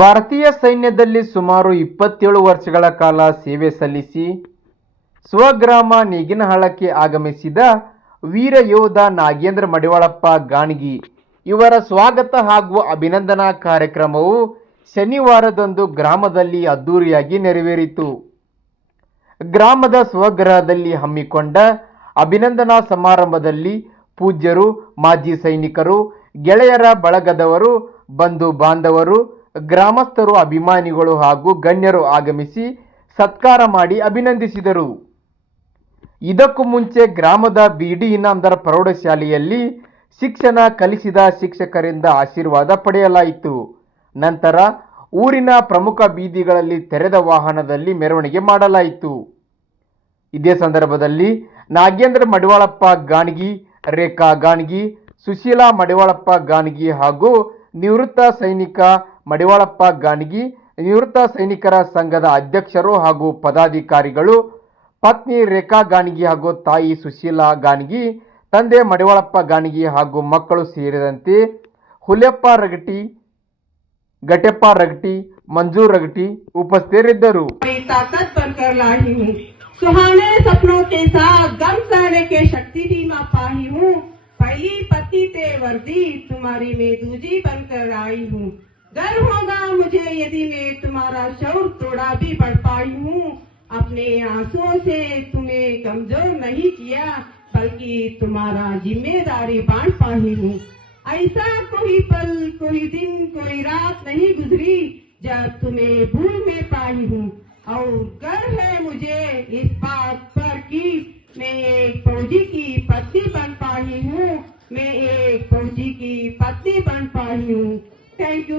ಭಾರತೀಯ ಸೈನ್ಯದಲ್ಲಿ ಸುಮಾರು 27 ವರ್ಷಗಳ ಕಾಲ ಸೇವೆ ಸಲ್ಲಿಸಿ ಸ್ವಗ್ರಾಮ ನೇಗಿನಹಳ್ಳಕ್ಕೆ ಆಗಮಿಸಿದ ವೀರ ಯೋಧ ನಾಗೇಂದ್ರ ಮಡಿವಾಳಪ್ಪ ಗಾಣಗಿ ಇವರ ಸ್ವಾಗತ ಹಾಗೂ ಅಭಿನಂದನಾ ಕಾರ್ಯಕ್ರಮವು ಶನಿವಾರದಂದು ಗ್ರಾಮದಲ್ಲಿ ಅದ್ದೂರಿಯಾಗಿ ನೆರವೇರಿತು. ಗ್ರಾಮದ ಸ್ವಗೃಹದಲ್ಲಿ ಹಮ್ಮಿಕೊಂಡ ಅಭಿನಂದನಾ ಸಮಾರಂಭದಲ್ಲಿ ಪೂಜ್ಯರು, ಮಾಜಿ ಸೈನಿಕರು, ಗೆಳೆಯರ ಬಳಗದವರು, ಬಂಧು ಬಾಂಧವರು, ಗ್ರಾಮಸ್ಥರು, ಅಭಿಮಾನಿಗಳು ಹಾಗೂ ಗಣ್ಯರು ಆಗಮಿಸಿ ಸತ್ಕಾರ ಮಾಡಿ ಅಭಿನಂದಿಸಿದರು. ಇದಕ್ಕೂ ಮುಂಚೆ ಗ್ರಾಮದ ಬಿಡಿ ಇನಾಮದಾರ ಪ್ರೌಢಶಾಲೆಯಲ್ಲಿ ಶಿಕ್ಷಣ ಕಲಿಸಿದ ಶಿಕ್ಷಕರಿಂದ ಆಶೀರ್ವಾದ ಪಡೆಯಲಾಯಿತು. ನಂತರ ಊರಿನ ಪ್ರಮುಖ ಬೀದಿಗಳಲ್ಲಿ ತೆರೆದ ವಾಹನದಲ್ಲಿ ಮೆರವಣಿಗೆ ಮಾಡಲಾಯಿತು. ಇದೇ ಸಂದರ್ಭದಲ್ಲಿ ನಾಗೇಂದ್ರ ಮಡಿವಾಳಪ್ಪ ಗಾಣಗಿ, ರೇಖಾ ಗಾಣಗಿ, ಸುಶೀಲಾ ಮಡಿವಾಳಪ್ಪ ಗಾಣಗಿ ಹಾಗೂ ನಿವೃತ್ತ ಸೈನಿಕ ಮಡಿವಾಳಪ್ಪ ಗಾಣಗಿ, ನಿವೃತ್ತ ಸೈನಿಕರ ಸಂಘದ ಅಧ್ಯಕ್ಷರು ಹಾಗೂ ಪದಾಧಿಕಾರಿಗಳು, ಪತ್ನಿ ರೇಖಾ ಗಾಣಗಿ ಹಾಗೂ ತಾಯಿ ಸುಶೀಲಾ ಗಾಣಗಿ, ತಂದೆ ಮಡಿವಾಳಪ್ಪ ಗಾಣಗಿ ಹಾಗೂ ಮಕ್ಕಳು ಸೇರಿದಂತೆ ಹುಲಿಯಪ್ಪ ರಗಟಿ, ಗಟೆಪ್ಪ ರಗಟಿ, ಮಂಜು ರಗಟಿ ಉಪಸ್ಥಿತರಿದ್ದರು. सुहाने सपनों के साथ गम सहने के शक्ति भी मैं पाई हूँ. पहली पति ते वर्दी तुम्हारी मैं दूजी बनकर आई हूँ. गर्व होगा मुझे यदि मैं तुम्हारा शौर तोड़ा भी बढ़ पाई हूँ. अपने आंसुओं से तुम्हें कमजोर नहीं किया, बल्कि तुम्हारा जिम्मेदारी बांट पाई हूँ. ऐसा कोई पल, कोई दिन, कोई रात नहीं गुजरी जब तुम्हें भूल में पाई हूँ. और गर्व है मुझे इस बात पर कि मैं एक फौजी की पत्नी बन पाई हूँ. मैं एक फौजी की पत्नी बन पाई हूँ. Thank you.